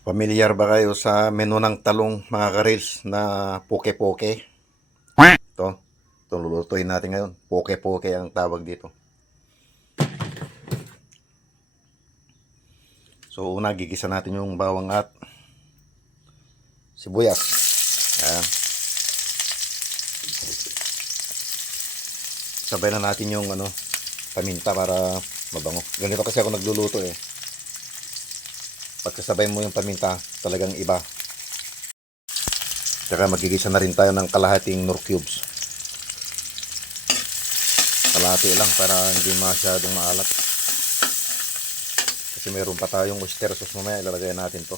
Pamilyar ba kayo sa menu ng talong mga karils na poke-poke? Ito, itong lulutuin natin ngayon. Poke-poke ang tawag dito. So una, gigisa natin yung bawang at sibuyas. Ayan. Sabay na natin yung paminta para mabango. Ganito kasi ako nagluluto eh. Pagkasabay mo yung paminta, talagang iba. Tsaka magigisa na rin tayo ng kalahating nor cubes. Kalahati lang para hindi masyadong maalat. Kasi meron pa tayong oyster sauce mamaya, ilalagay natin to.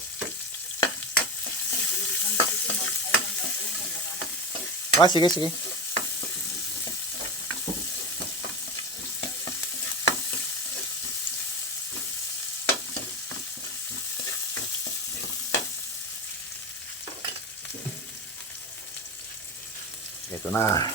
Sige, sige. Ito na.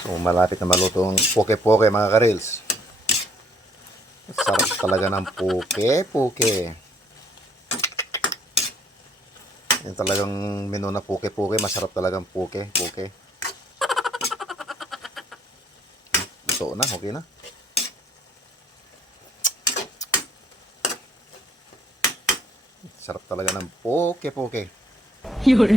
So malapit na maluto ang poke-poke mga karils. Sarap talaga ng poke-poke. Yung talagang menu na poke-poke, masarap talagang poke-poke. Ito na, okay na. Sarap talaga ng poke-poke. Yun.